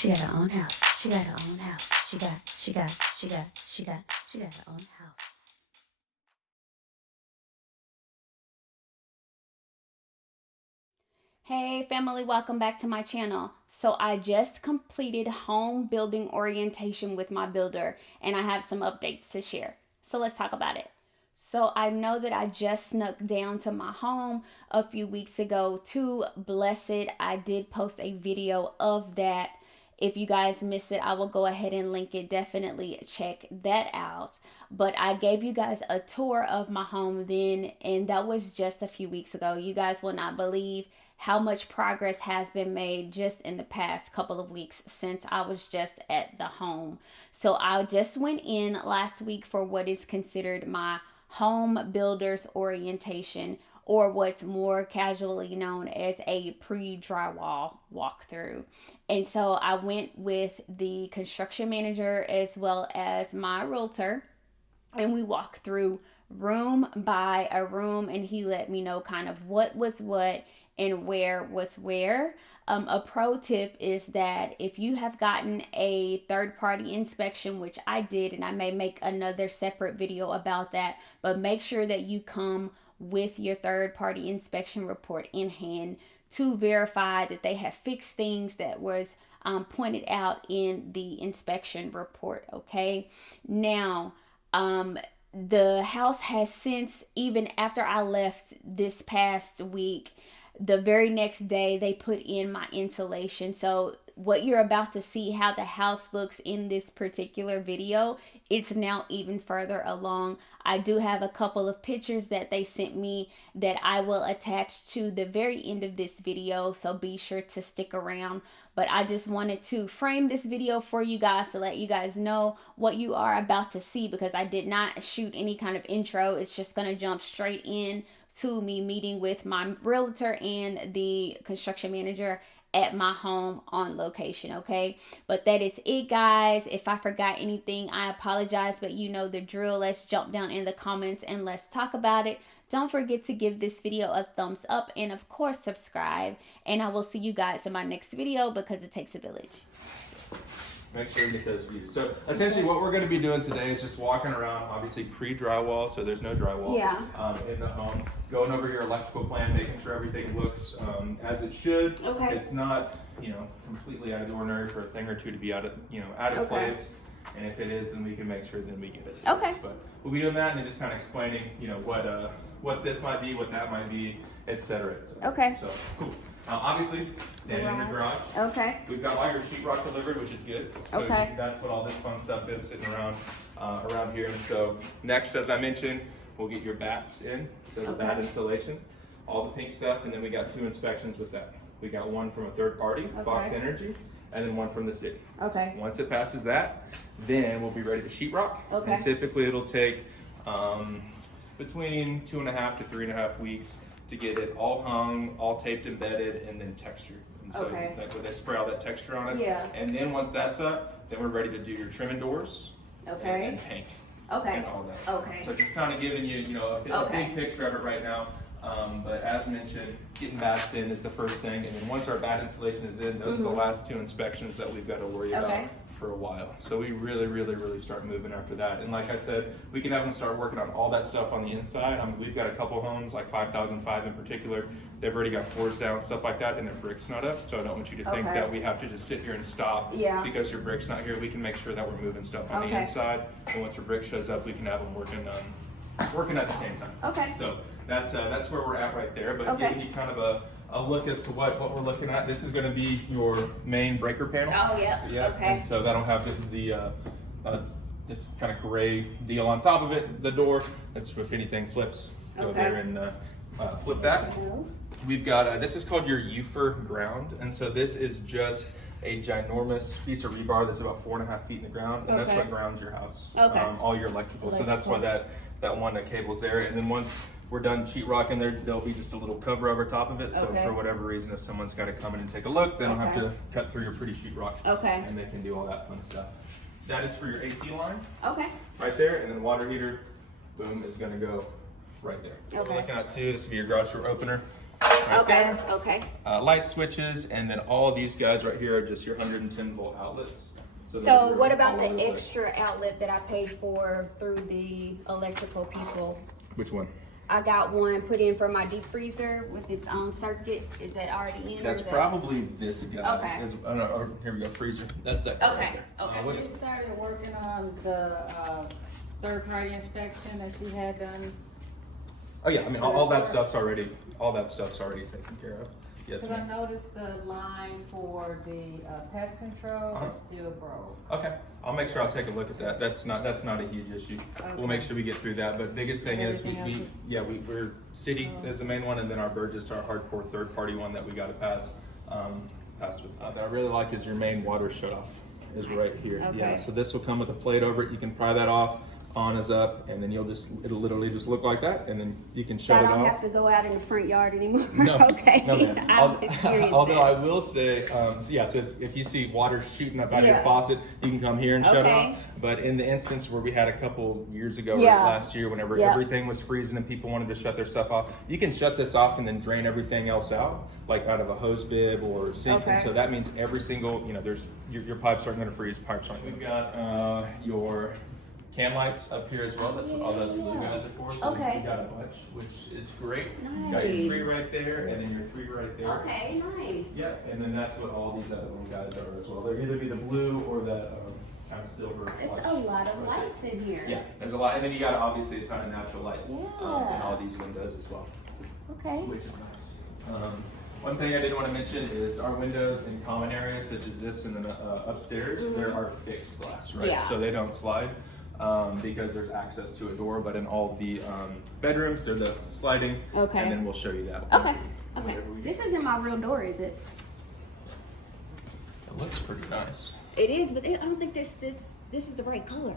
She got her own house. She got her own house. She got her own house. Hey family, welcome back to my channel. So I just completed home building orientation with my builder and I have some updates to share. So let's talk about it. So I know that I just snuck down to my home a few weeks ago to bless it. I did post a video of that. If you guys missed it, I will go ahead and link it. Definitely check that out. But I gave you guys a tour of my home then, and that was just a few weeks ago. You guys will not believe how much progress has been made just in the past couple of weeks since I was just at the home. So I just went in last week for what is considered my home builders orientation, or what's more casually known as a pre-drywall walkthrough. And so I went with the construction manager as well as my realtor, and we walked through room by a room, and he let me know kind of what was what and where was where. A pro tip is that if you have gotten a third-party inspection, which I did, and I may make another separate video about that, but make sure that you come with your third-party inspection report in hand to verify that they have fixed things that was pointed out in the inspection report. Okay, now the house has since, even after I left this past week, the very next day they put in my insulation. So what you're about to see, how the house looks in this particular video, it's now even further along. I do have a couple of pictures that they sent me that I will attach to the very end of this video, so be sure to stick around. But I just wanted to frame this video for you guys to let you guys know what you are about to see, because I did not shoot any kind of intro. It's just going to jump straight in to me meeting with my realtor and the construction manager at my home on location. Okay, but that is it, guys. If I forgot anything, I apologize, but you know the drill. Let's jump down in the comments and let's talk about it. Don't forget to give this video a thumbs up, and of course subscribe, and I will see you guys in my next video, because it takes a village. Make sure you get those views. So essentially what we're going to be doing today is just walking around, obviously pre-drywall, so there's no drywall in the home. Going over your electrical plan, making sure everything looks as it should. Okay. It's not, completely out of the ordinary for a thing or two to be out of place. And if it is, then we can make sure then we get it. Okay. But we'll be doing that and then just kind of explaining, what this might be, what that might be, etc. Okay. So cool. Obviously, standing in the garage. Okay. We've got all your sheetrock delivered, which is good. So Okay. that's what all this fun stuff is sitting around here. And so next, as I mentioned, we'll get your bats in, so the bat installation, all the pink stuff, and then we got 2 inspections with that. We got one from a third party, Fox Energy, and then one from the city. Okay. Once it passes that, then we'll be ready to sheetrock. Okay. And typically it'll take between 2.5 to 3.5 weeks to get it all hung, all taped, embedded, and then textured. And so they spray all that texture on it. Yeah. And then once that's up, then we're ready to do your trim and doors. Okay. And paint. Okay. And all that. Okay. So just kind of giving you, a big picture of it right now. But as mentioned, getting bats in is the first thing. And then once our bat installation is in, those are the last 2 inspections that we've got to worry about for a while. So we really start moving after that. And like I said, we can have them start working on all that stuff on the inside. We've got a couple homes, like 5005 in particular. They've already got floors down, stuff like that, and their brick's not up. So I don't want you to think that we have to just sit here and stop because your brick's not here. We can make sure that we're moving stuff on the inside. And once your brick shows up, we can have them working at the same time. Okay. So that's where we're at right there. But giving you kind of a look as to what we're looking at. This is going to be your main breaker panel. Oh, yeah. Okay. And so that'll have this kind of gray deal on top of it. The door, that's if anything flips, go there and flip that. We've got, this is called your UFER ground. And so this is just a ginormous piece of rebar that's about 4.5 feet in the ground. And that's what grounds your house, all your electrical. So that's why that one cable's there. And then once we're done sheetrocking, there'll be just a little cover over top of it. So for whatever reason, if someone's got to come in and take a look, they don't have to cut through your pretty sheetrock. And they can do all that fun stuff. That is for your AC line. Right there, and then water heater, boom, is going to go right there. What we're looking at too, this will be your garage door opener. right Okay, there. okay. Light switches, and then all these guys right here are just your 110 volt outlets. those So are what about all over the place. extra outlet that I paid for through the electrical people? Which one? I got one put in for my deep freezer with its own circuit. Is that already in? or That's is that- probably this guy. Okay. Here we go, freezer. That's that guy. Okay, right there. okay. You What's, started working on the third-party inspection that you had done? oh yeah, I mean all that stuff's already taken care of. Yes, Because I ma'am. noticed the line for the pest control Uh-huh. is still broke. Okay, I'll make sure I'll take a look at that. That's not a huge issue. We'll make sure we get through that. But biggest thing is Everything else we're city is the main one, and then our Burgess, our hardcore third party one that we got to pass with. That I really like is your main water shut off is right here. Okay. Yeah, so this will come with a plate over it. You can pry that off. On is up, and then it'll literally just look like that, and then you can So I shut it don't off. have to go out in the front yard anymore. No, Okay. no, ma'am. I've experienced Although that. I will say, so if you see water shooting up out of Yeah. your faucet, you can come here and shut it Okay. off. But in the instance where we had a couple years ago, or Yeah. last year, whenever Yeah. everything was freezing and people wanted to shut their stuff off, you can shut this off and then drain everything else out, like out of a hose bib or sink. Okay. And so that means every single, there's your pipes aren't going to freeze. Pipes aren't. We've got your can lights up here as well. That's what all those blue guys are for. So Okay. we got a bunch, which is great. You got your Nice. 3 right there, and then your 3 right there. Okay, nice. Yep, and then that's what all these other one guys are as well. They'll either be the blue or that kind of silver. It's flush a lot of right there. lights in here. Yeah, there's a lot, and then you got obviously a ton of natural light in Yeah. all these windows as well, Okay. which is nice. One thing I did want to mention is our windows in common areas such as this and then upstairs, there are fixed glass, right? Yeah. So they don't slide. Because there's access to a door, but in all the bedrooms, they're the sliding. Okay. And then we'll show you that. Okay. Okay. whenever we get This isn't my real door, is it? It looks pretty nice. It is, but I don't think this is the right color.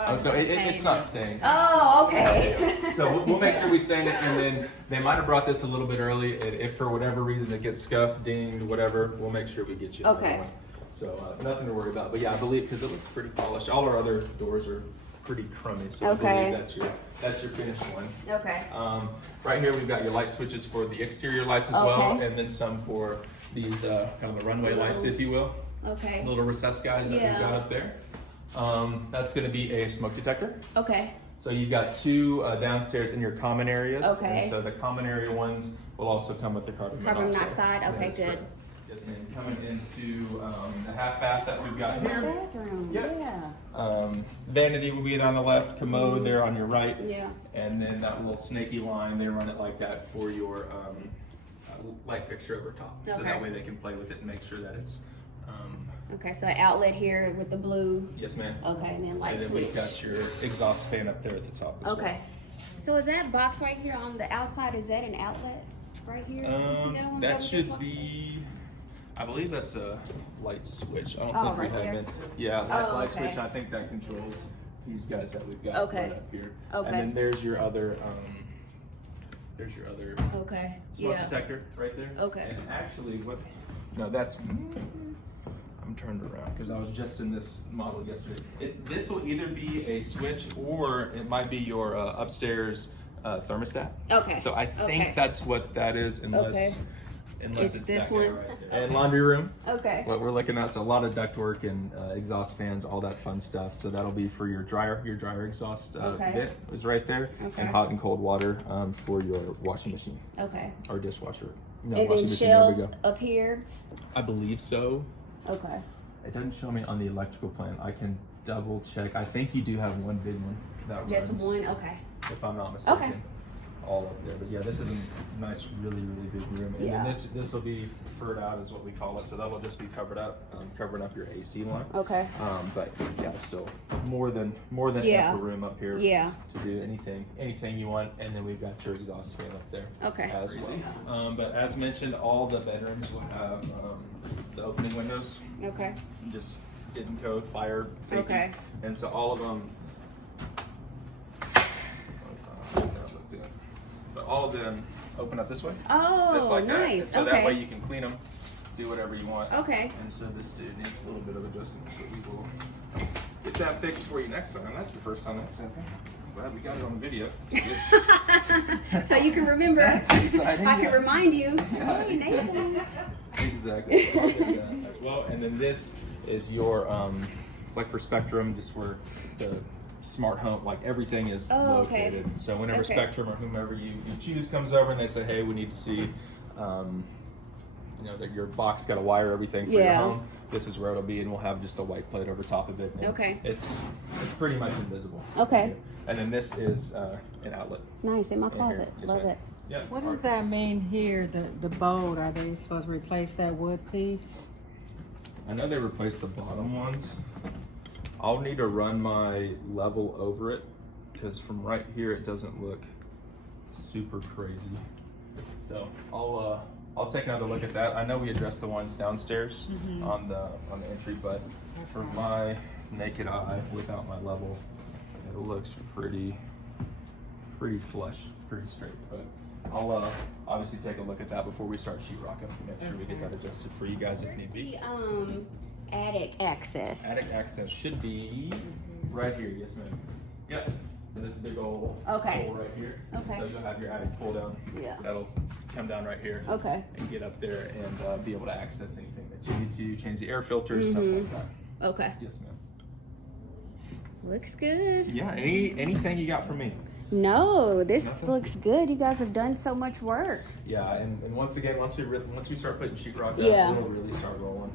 Oh, so it's not stained. Oh, okay. So we'll make sure we stain it, and then they might have brought this a little bit early. And if for whatever reason it gets scuffed, dinged, whatever, we'll make sure we get you another Okay. one. So nothing to worry about. But yeah, I believe because it looks pretty polished. All our other doors are pretty crummy, so Okay. I believe that's your finished one. Okay. Right here we've got your light switches for the exterior lights as well, Okay. and then some for these kind of the runway lights, if you will. Okay. Little recessed guys that we've Yeah. got up there. That's going to be a smoke detector. Okay. So you've got 2 downstairs in your common areas. Okay. And so the common area ones will also come with the carbon monoxide. Okay, That is good. correct. Yes, ma'am. Coming into the half bath that we've got here. Bathroom. Yeah. Yeah. Vanity will be on the left, commode there on your right. Yeah. And then that little snaky line, they run it like that for your light fixture over top. So Okay. that way they can play with it and make sure that it's, Okay, so outlet here with the blue. yes ma'am. Okay, and then light And then switch. we've got your exhaust fan up there at the top as well. Okay. So is that box right here on the outside, is that an outlet right here? You see that one? That with this should one? be, I believe that's a light switch. I don't Oh, think right we have there. it. Yeah, Oh, light okay. switch. I think that controls these guys that we've got Okay. right up here. Okay. And then there's your other, Okay. smoke Yeah. detector right there. Okay. And actually, no, that's. I'm turned around because I was just in this model yesterday. This will either be a switch or it might be your upstairs thermostat. Okay. So I think Okay. that's what that is, unless Okay. unless It's it's this that guy one? right there. And laundry room. Okay. What we're looking at is a lot of ductwork and exhaust fans, all that fun stuff. So that'll be for your dryer exhaust Okay. vent is right there, Okay. and hot and cold water for your washing machine Okay. or dishwasher. No, And washing then machine. There we shelves go. up here. I believe so. Okay. It doesn't show me on the electrical plan. I can double check. I think you do have one big one that Just runs, one. Okay. if I'm not mistaken. Okay. All up there, but yeah, this is a nice, really big room, and Yeah. then this will be furred out, is what we call it. So that'll just be covered up, covering up your AC line. Okay. But yeah, still more than Yeah. ample room up here Yeah. to do anything you want. And then we've got your exhaust fan up there. Okay. As well. But as mentioned, all the bedrooms will have the opening windows. Okay. Just hidden code, fire safety. Okay. And so all of them. But all of them open up this way. Oh, Just like that. nice. And so okay. that way you can clean them, do whatever you want. Okay. And so this dude needs a little bit of adjustment, so we will get that fixed for you next time. That's the first time that's happened. Glad we got it on video. So you can remember. That's exciting. I can remind you. Yeah, Hey, Nathan. Exactly. I'll do that as well. And then this is your, it's like for Spectrum, just where the smart home, like everything is located. Okay. So whenever Okay. Spectrum or whomever you choose comes over and they say, hey, we need to see, that your box got to wire everything for your Yeah. home. This is where it'll be, and we'll have just a white plate over top of it. And Okay. It's pretty much invisible. Okay. And then this is an outlet. Nice, in my in here. closet. Yes, Love ma'am. it. Yeah. What does that mean here, the bolt? Are they supposed to replace that wood piece? I know they replaced the bottom ones. I'll need to run my level over it because from right here it doesn't look super crazy. So I'll take another look at that. I know we addressed the ones downstairs on the entry, but for my naked eye without my level, it looks pretty flush, pretty straight. But I'll obviously take a look at that before we start sheetrocking. Make sure we get that adjusted for you guys if need be. The attic access. Attic access should be right here, yes ma'am. Yep. And this big old Okay. hole right here. Okay. So you'll have your attic pull down. Yeah. That'll come down right here. Okay. And get up there and be able to access anything that you need to, change the air filters, stuff like that. Okay. Yes ma'am. Looks good. Yeah, anything you got for me? No, this Nothing? looks good. You guys have done so much work. Yeah, and once again, once we start putting sheetrock down, Yeah. it'll really start rolling.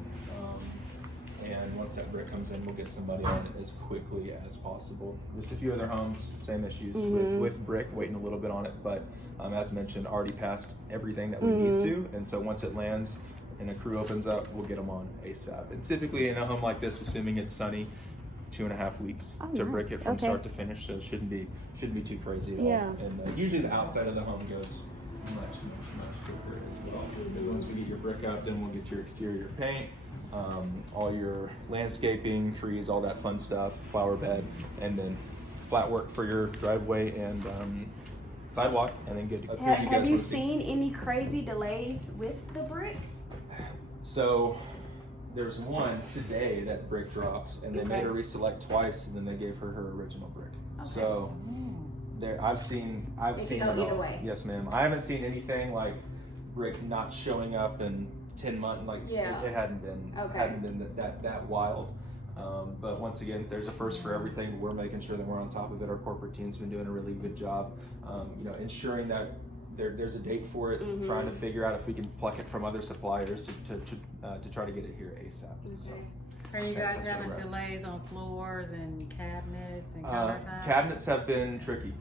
And once that brick comes in, we'll get somebody on it as quickly as possible. Just a few other homes, same issues with brick, waiting a little bit on it. But as mentioned, already passed everything that we need to. And so once it lands and a crew opens up, we'll get them on ASAP. And typically in a home like this, assuming it's sunny, 2.5 weeks to brick it from start to finish. So it shouldn't be too crazy at all. Yeah. And usually the outside of the home goes much quicker as well. Because once we get your brick out, then we'll get your exterior paint, all your landscaping, trees, all that fun stuff, flower bed, and then flat work for your driveway and sidewalk, and then get up here. Have you seen any crazy delays with the brick? So there's one today that brick drops, and they made her reselect twice, and then they gave her original brick. Okay. So there, I've seen It it could go all. either way. Yes, ma'am. I haven't seen anything like brick not showing up in 10 months. Like Yeah. it hadn't been that wild. But once again, there's a first for everything. We're making sure that we're on top of it. Our corporate team's been doing a really good job, ensuring that there's a date for it, trying to figure out if we can pluck it from other suppliers to try to get it here ASAP. So, Are you guys that's having where we're at. delays on floors and cabinets and countertops? Cabinets have been tricky.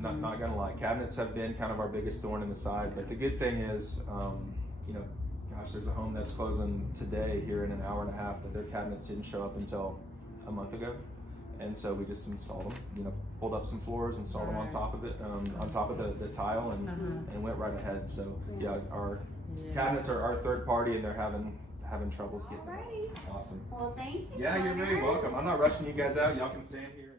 Not gonna lie, cabinets have been kind of our biggest thorn in the side. But the good thing is, there's a home that's closing today here in an hour and a half, but their cabinets didn't show up until a month ago. And so we just installed them, pulled up some floors, installed them on top of it, on top of the tile, and went right ahead. So our cabinets are our third party, and they're having troubles getting them. Alrighty. Awesome. Well, thank you. Yeah, you're very welcome. I'm not rushing you guys out. Y'all can stay in here.